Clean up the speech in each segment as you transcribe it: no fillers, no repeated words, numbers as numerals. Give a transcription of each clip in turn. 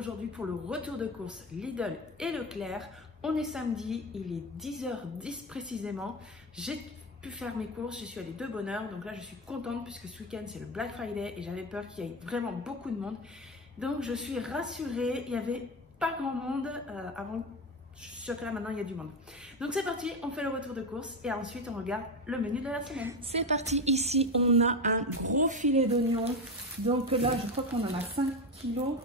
aujourd'hui pour le retour de course Lidl et Leclerc. On est samedi, il est 10h10 précisément. J'ai pu faire mes courses, j'y suis allée de bonne heure. Donc là, je suis contente puisque ce week-end, c'est le Black Friday et j'avais peur qu'il y ait vraiment beaucoup de monde. Donc, je suis rassurée. Il n'y avait pas grand monde avant. Je suis sûre que là, maintenant, il y a du monde. Donc, c'est parti. On fait le retour de course et ensuite, on regarde le menu de la semaine. C'est parti. Ici, on a un gros filet d'oignons. Donc là, je crois qu'on en a 5 kilos.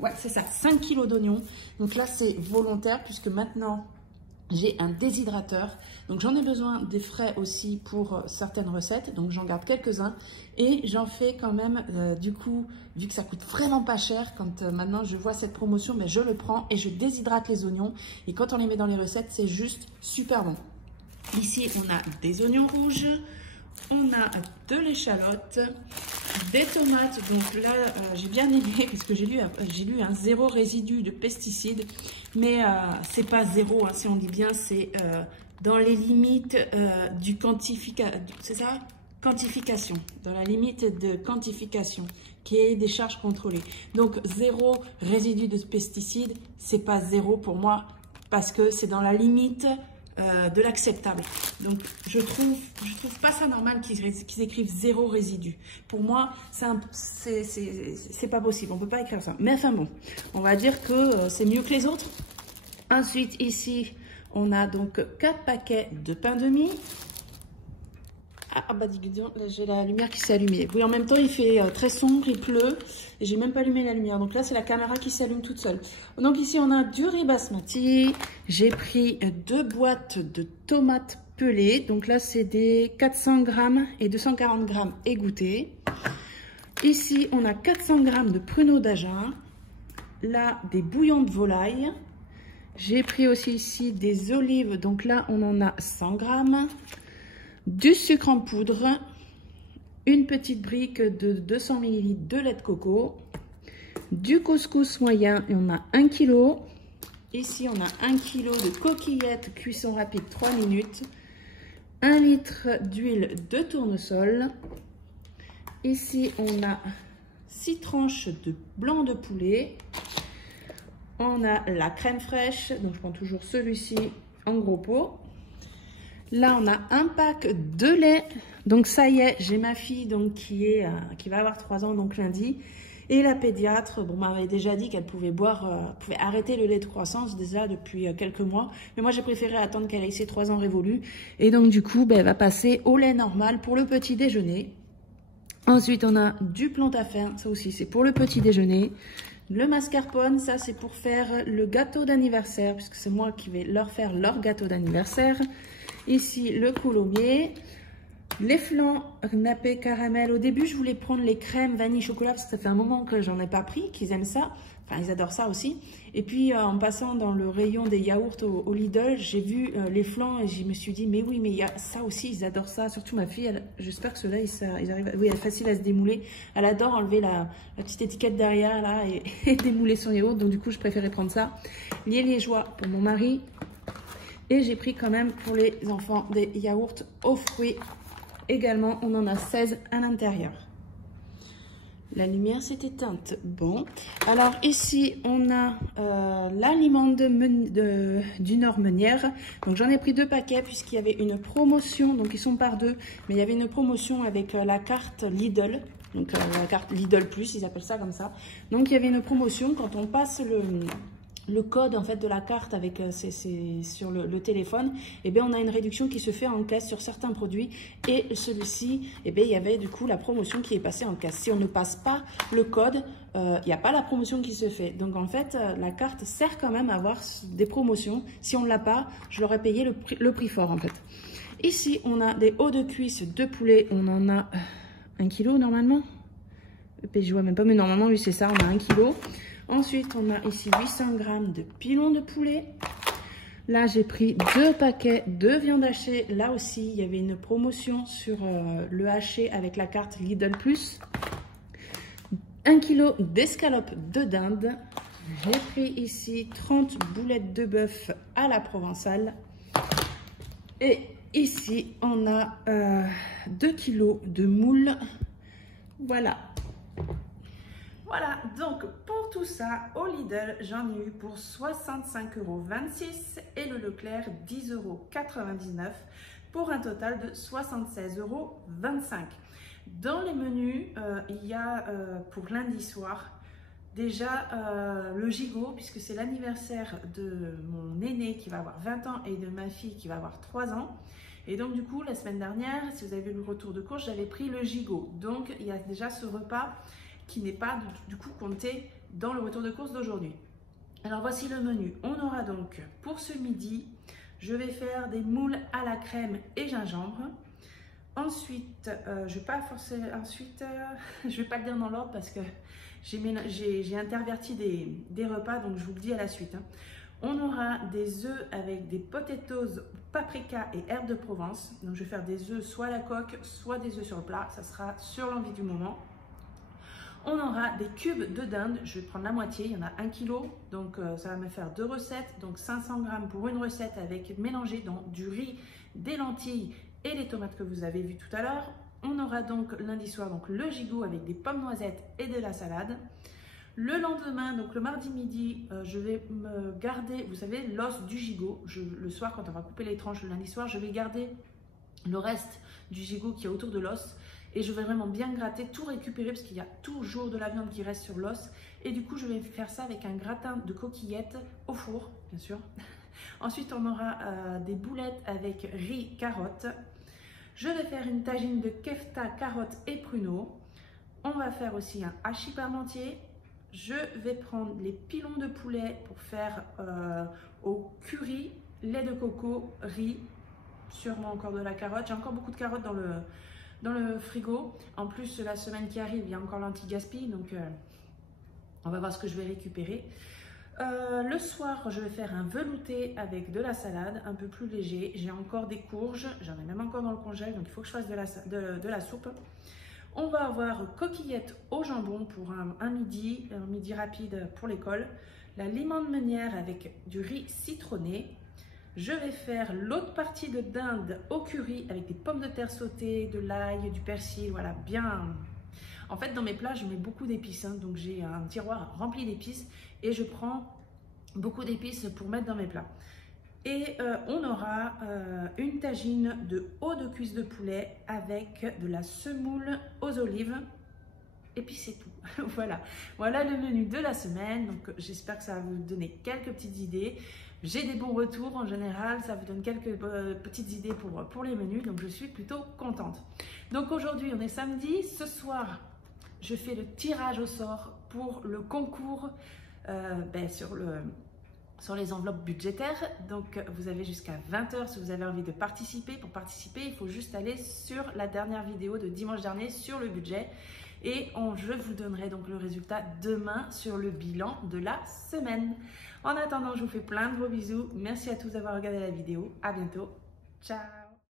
Ouais, c'est ça, 5 kilos d'oignons. Donc là, c'est volontaire puisque maintenant, j'ai un déshydrateur. Donc j'en ai besoin des frais aussi pour certaines recettes. Donc j'en garde quelques-uns. Et j'en fais quand même, du coup, vu que ça coûte vraiment pas cher, quand maintenant je vois cette promotion, mais je le prends et je déshydrate les oignons. Et quand on les met dans les recettes, c'est juste super bon. Ici, on a des oignons rouges. On a de l'échalote, des tomates. Donc là, j'ai bien aimé parce que j'ai lu un zéro résidu de pesticides. Mais c'est pas zéro, hein, si on dit bien, c'est dans les limites du c'est ça, quantification. Dans la limite de quantification, qui est des charges contrôlées. Donc zéro résidu de pesticides, c'est pas zéro pour moi parce que c'est dans la limite de l'acceptable. Donc je trouve pas ça normal qu'ils écrivent zéro résidu. Pour moi, c'est pas possible. On peut pas écrire ça. Mais enfin bon, on va dire que c'est mieux que les autres. Ensuite, ici, on a donc 4 paquets de pain de mie. Ah bah dis donc, j'ai la lumière qui s'est allumée. Oui, en même temps, il fait très sombre, il pleut. Et j'ai même pas allumé la lumière. Donc là, c'est la caméra qui s'allume toute seule. Donc ici, on a du riz basmati. J'ai pris 2 boîtes de tomates pelées. Donc là, c'est des 400 grammes et 240 grammes égouttés. Ici, on a 400 grammes de pruneaux d'Agen. Là, des bouillons de volaille. J'ai pris aussi ici des olives. Donc là, on en a 100 grammes. Du sucre en poudre, une petite brique de 200 ml de lait de coco, du couscous moyen et on a 1 kg. Ici on a 1 kg de coquillettes cuisson rapide 3 minutes, 1 litre d'huile de tournesol. Ici on a 6 tranches de blanc de poulet. On a la crème fraîche, donc je prends toujours celui-ci en gros pot. Là, on a un pack de lait. Donc, ça y est, j'ai ma fille donc, qui va avoir 3 ans, donc lundi. Et la pédiatre, bon, m'avait déjà dit qu'elle pouvait pouvait arrêter le lait de croissance déjà depuis quelques mois. Mais moi, j'ai préféré attendre qu'elle ait ses 3 ans révolus. Et donc, du coup, elle va passer au lait normal pour le petit déjeuner. Ensuite, on a du plantain-fin. Ça aussi, c'est pour le petit déjeuner. Le mascarpone, ça, c'est pour faire le gâteau d'anniversaire, puisque c'est moi qui vais leur faire leur gâteau d'anniversaire. Ici, le coulommiers, les flancs nappés caramel. Au début, je voulais prendre les crèmes vanille chocolat parce que ça fait un moment que j'en ai pas pris, qu'ils aiment ça. Enfin, ils adorent ça aussi. Et puis, en passant dans le rayon des yaourts au Lidl, j'ai vu les flancs et je me suis dit, mais oui, mais il y a ça aussi, ils adorent ça. Surtout ma fille, j'espère que ceux-là, ils arrivent. Oui, elle est facile à se démouler. Elle adore enlever la petite étiquette derrière là et démouler son yaourt. Donc, du coup, je préférais prendre ça. Les liégeois pour mon mari. Et j'ai pris quand même pour les enfants des yaourts aux fruits. Également, on en a 16 à l'intérieur. La lumière s'est éteinte. Bon. Alors ici, on a l'aliment du Nord Meunière. Donc j'en ai pris 2 paquets puisqu'il y avait une promotion. Donc ils sont par 2. Mais il y avait une promotion avec la carte Lidl. Donc la carte Lidl Plus, ils appellent ça comme ça. Donc il y avait une promotion quand on passe le code en fait de la carte avec sur le téléphone, et bien on a une réduction qui se fait en caisse sur certains produits et celui-ci, et bien il y avait du coup la promotion qui est passée en caisse. Si on ne passe pas le code, il n'y a pas la promotion qui se fait. Donc en fait la carte sert quand même à avoir des promotions. Si on ne l'a pas, je l'aurais payé le prix fort en fait. Ici on a des hauts de cuisse de poulet, on en a 1 kg normalement. Je vois même pas, mais normalement oui c'est ça, on a 1 kg. Ensuite, on a ici 800 grammes de pilons de poulet. Là, j'ai pris 2 paquets de viande hachée. Là aussi, il y avait une promotion sur le haché avec la carte Lidl Plus. 1 kg d'escalopes de dinde. J'ai pris ici 30 boulettes de bœuf à la provençale. Et ici, on a 2 kg de moules. Voilà. Voilà, donc pour tout ça, au Lidl, j'en ai eu pour 65,26 € et le Leclerc 10,99 € pour un total de 76,25 €. Dans les menus, il y a pour lundi soir déjà le gigot, puisque c'est l'anniversaire de mon aîné qui va avoir 20 ans et de ma fille qui va avoir 3 ans. Et donc du coup, la semaine dernière, si vous avez vu le retour de course, j'avais pris le gigot. Donc il y a déjà ce repas qui n'est pas du coup compté dans le retour de course d'aujourd'hui. Alors voici le menu. On aura donc pour ce midi, je vais faire des moules à la crème et gingembre. Ensuite, je vais pas je vais pas le dire dans l'ordre parce que j'ai interverti des repas, donc je vous le dis à la suite. On aura des œufs avec des potatoes, paprika et herbes de Provence. Donc je vais faire des œufs soit à la coque, soit des œufs sur le plat. Ça sera sur l'envie du moment. On aura des cubes de dinde. Je vais prendre la moitié. Il y en a 1 kg. Donc ça va me faire 2 recettes. Donc 500 g pour une recette avec mélangé dans du riz, des lentilles et les tomates que vous avez vues tout à l'heure. On aura donc lundi soir donc le gigot avec des pommes noisettes et de la salade. Le lendemain, donc le mardi midi, je vais me garder, vous savez, l'os du gigot. Le soir, quand on va couper les tranches le lundi soir, je vais garder le reste du gigot qui est autour de l'os. Et je vais vraiment bien gratter, tout récupérer parce qu'il y a toujours de la viande qui reste sur l'os. Et du coup, je vais faire ça avec un gratin de coquillettes au four, bien sûr. Ensuite, on aura des boulettes avec riz, carottes. Je vais faire une tagine de kefta, carottes et pruneaux. On va faire aussi un hachis parmentier. Je vais prendre les pilons de poulet pour faire au curry, lait de coco, riz, sûrement encore de la carotte. J'ai encore beaucoup de carottes dans le frigo. En plus, la semaine qui arrive, il y a encore l'anti-gaspi, donc on va voir ce que je vais récupérer. Le soir, je vais faire un velouté avec de la salade, un peu plus léger. J'ai encore des courges, j'en ai même encore dans le congèle, donc il faut que je fasse de la soupe. On va avoir coquillettes au jambon pour un midi rapide pour l'école. La limande meunière avec du riz citronné. Je vais faire l'autre partie de dinde au curry avec des pommes de terre sautées, de l'ail, du persil, voilà, bien. En fait, dans mes plats, je mets beaucoup d'épices, hein, donc j'ai un tiroir rempli d'épices et je prends beaucoup d'épices pour mettre dans mes plats. Et on aura une tagine de haut de cuisse de poulet avec de la semoule aux olives. Et puis c'est tout. Voilà le menu de la semaine. Donc j'espère que ça va vous donner quelques petites idées. J'ai des bons retours en général. Ça vous donne quelques petites idées pour les menus. Donc je suis plutôt contente. Donc aujourd'hui on est samedi. Ce soir je fais le tirage au sort pour le concours sur les enveloppes budgétaires. Donc vous avez jusqu'à 20 h si vous avez envie de participer. Pour participer, il faut juste aller sur la dernière vidéo de dimanche dernier sur le budget. Et je vous donnerai donc le résultat demain sur le bilan de la semaine. En attendant, je vous fais plein de gros bisous. Merci à tous d'avoir regardé la vidéo. À bientôt. Ciao.